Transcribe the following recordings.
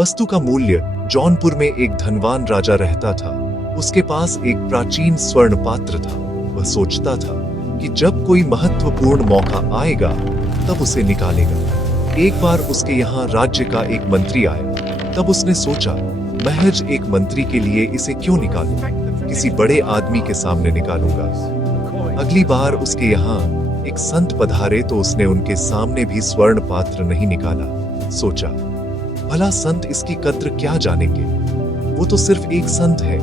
वस्तु का मूल्य। जौनपुर में एक धनवान राजा रहता था। उसके पास एक प्राचीन स्वर्ण पात्र था। वह सोचता था कि जब कोई महत्वपूर्ण मौका आएगा तब उसे निकालेगा। एक बार उसके यहाँ राज्य का एक मंत्री आया। तब उसने सोचा, महज एक मंत्री के लिए इसे क्यों निकालूं? किसी बड़े आदमी के सामने निकालूंगा। अगली बार उसके यहाँ एक संत पधारे तो उसने उनके सामने भी स्वर्ण पात्र नहीं निकाला। सोचा, भला संत इसकी कद्र क्या जानेंगे? वो तो सिर्फ एक संत है।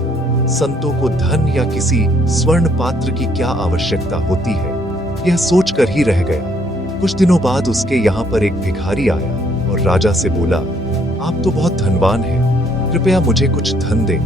संतों को धन या किसी स्वर्ण पात्र की क्या आवश्यकता होती है? यह सोचकर ही रह गया। कुछ दिनों बाद उसके यहाँ पर एक भिखारी आया और राजा से बोला, आप तो बहुत धनवान हैं, कृपया मुझे कुछ धन दें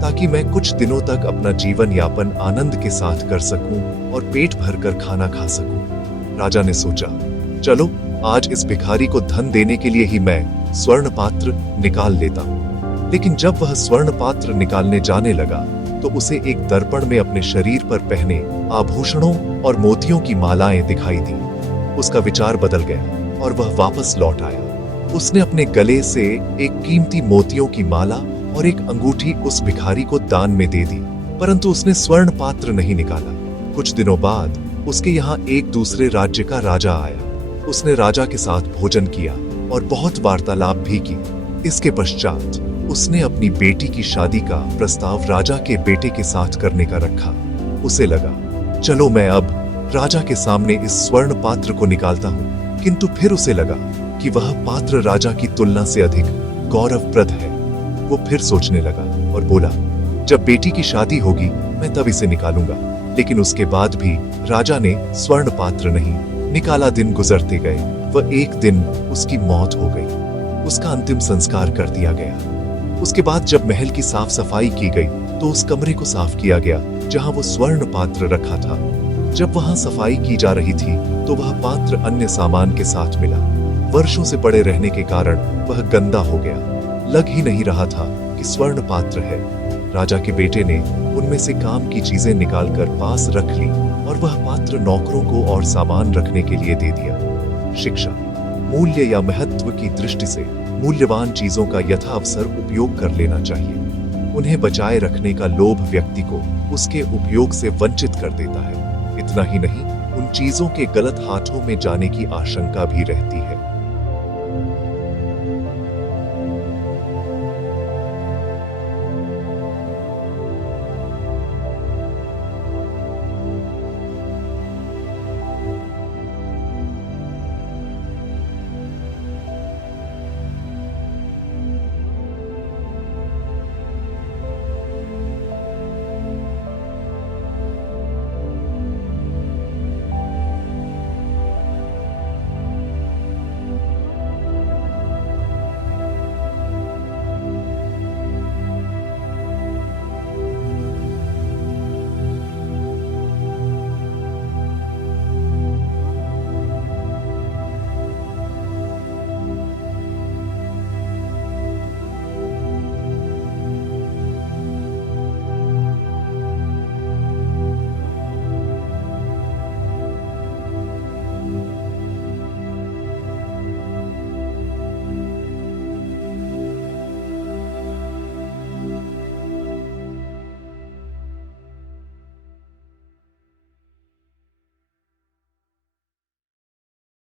ताकि मैं कुछ दिनों तक अपना जीवन यापन आनंद के साथ कर सकूं और पेट भरकर खाना खा सकूं। राजा ने सोचा, चलो आज इस भिखारी को धन देने के लिए ही मैं स्वर्ण पात्र निकाल लेता हूं। लेकिन जब वह स्वर्ण पात्र निकालने जाने लगा तो उसे एक दर्पण में अपने शरीर पर पहने आभूषणों और मोतियों की मालाएं दिखाई दी। उसका विचार बदल गया और वह वापस लौट आया। उसने अपने गले से एक कीमती मोतियों की माला और एक अंगूठी उस भिखारी को दान में दे दी, परंतु उसने स्वर्ण पात्र नहीं निकाला। कुछ दिनों बाद उसके यहाँ एक दूसरे राज्य का राजा आया। उसने राजा के साथ भोजन किया और बहुत वार्तालाप भी की। इसके पश्चात उसने अपनी बेटी की शादी का प्रस्ताव राजा के बेटे के साथ करने का रखा। उसे लगा, चलो मैं अब राजा के सामने इस स्वर्ण पात्र को निकालता हूँ। किंतु फिर उसे लगा कि वह पात्र राजा की तुलना से अधिक गौरवप्रद है। वो फिर सोचने लगा और बोला, जब बेटी की शादी होगी मैं तब इसे निकालूंगा। लेकिन उसके बाद भी राजा ने स्वर्ण पात्र नहीं निकाला। दिन गुजरते गए। वह एक दिन उसकी मौत हो गई। उसका अंतिम संस्कार कर दिया गया। उसके बाद जब महल की साफ सफाई की गई तो उस कमरे को साफ किया गया जहां वो स्वर्ण पात्र रखा था। जब वहां सफाई की जा रही थी तो वह पात्र अन्य सामान के साथ मिला। वर्षों से पड़े रहने के कारण वह गंदा हो गया। लग ही नहीं रहा था कि स्वर्ण पात्र है। राजा के बेटे ने उनमें से काम की चीजें निकालकर पास रख ली और वह पात्र नौकरों को और सामान रखने के लिए दे दिया। शिक्षा, मूल्य या महत्व की दृष्टि से मूल्यवान चीजों का यथाअवसर उपयोग कर लेना चाहिए। उन्हें बचाए रखने का लोभ व्यक्ति को उसके उपयोग से वंचित कर देता है। इतना ही नहीं, उन चीजों के गलत हाथों में जाने की आशंका भी रहती है।